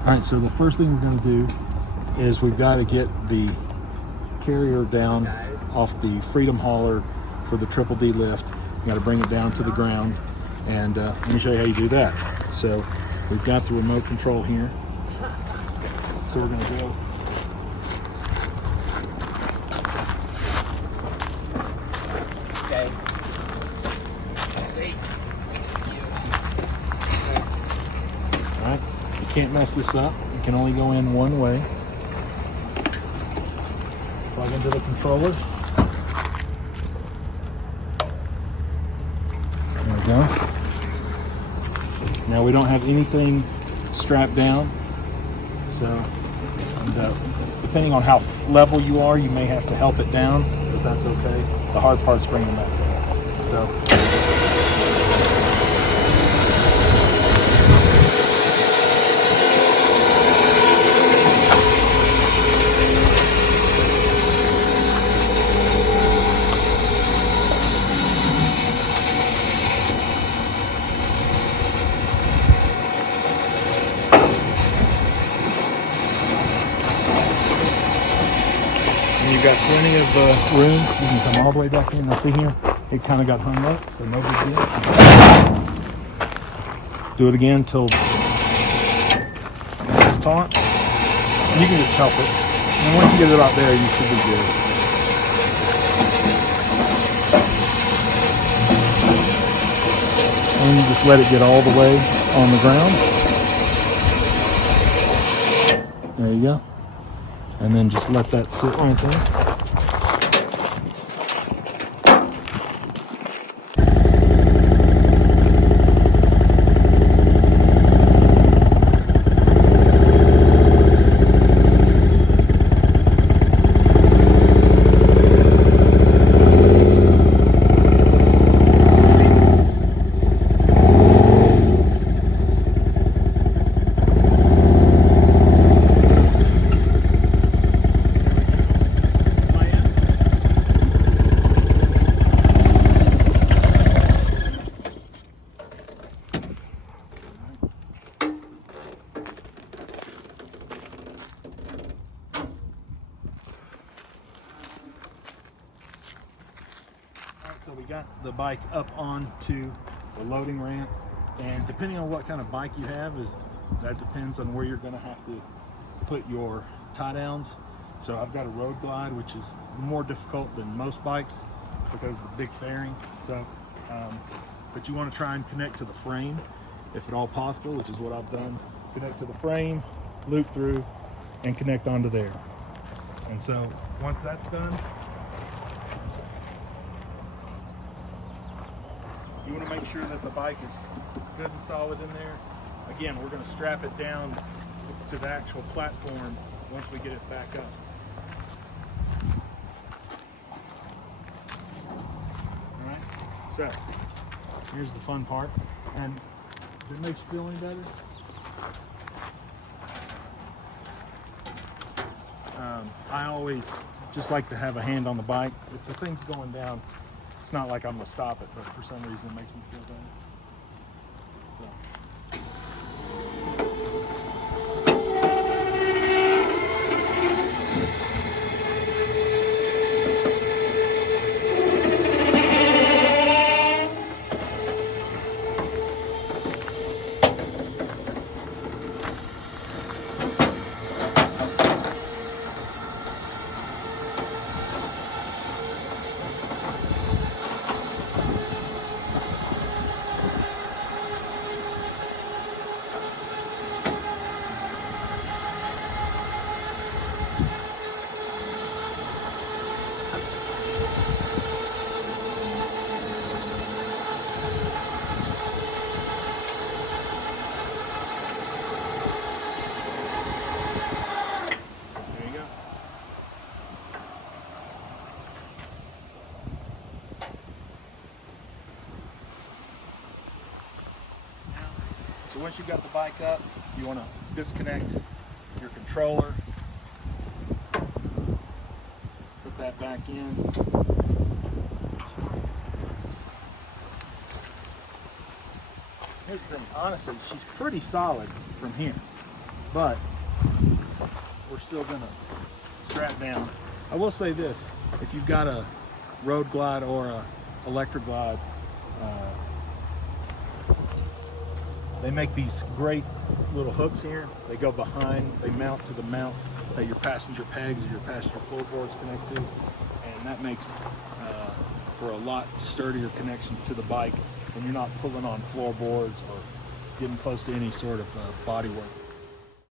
All right, so the first thing we're going to do is we've got to get the carrier down off the Freedom hauler for the Triple D lift. You got to bring it down to the ground, and let me show you how you do that. So we've got the remote control here. So we're going to go can't mess this up. It can only go in one way. Plug into the controller. There we go. Now we don't have anything strapped down, so depending on how level you are, you may have to help it down, but that's okay. The hard part's bringing it back down. So. You've got plenty of room. You can come all the way back in. Now see here, it kind of got hung up, so no big deal. Do it again until it's taut. You can just help it. And once you get it about there, you should be good. And you just let it get all the way on the ground. There you go. And then just let that sit right there. So we got the bike up onto the loading ramp, and depending on what kind of bike you have, that depends on where you're going to have to put your tie downs. So I've got a road glide, which is more difficult than most bikes because of the big fairing. So, but you want to try and connect to the frame if at all possible, which is what I've done. Connect to the frame, loop through, and connect onto there. And so once that's done, you want to make sure that the bike is good and solid in there. Again, we're going to strap it down to the actual platform once we get it back up. All right, so here's the fun part. And if it makes you feel any better, I always just like to have a hand on the bike. If the thing's going down, it's not like I'm gonna stop it, but for some reason it makes me feel better. So. So once you've got the bike up, you want to disconnect your controller, put that back in. Here's the thing, honestly, she's pretty solid from here. but we're still gonna strap down. I will say this, if you've got a road glide or a electric glide, they make these great little hooks here. They go behind, they mount to the mount that your passenger pegs or your passenger floorboards connect to, and that makes for a lot sturdier connection to the bike, and you're not pulling on floorboards or getting close to any sort of bodywork.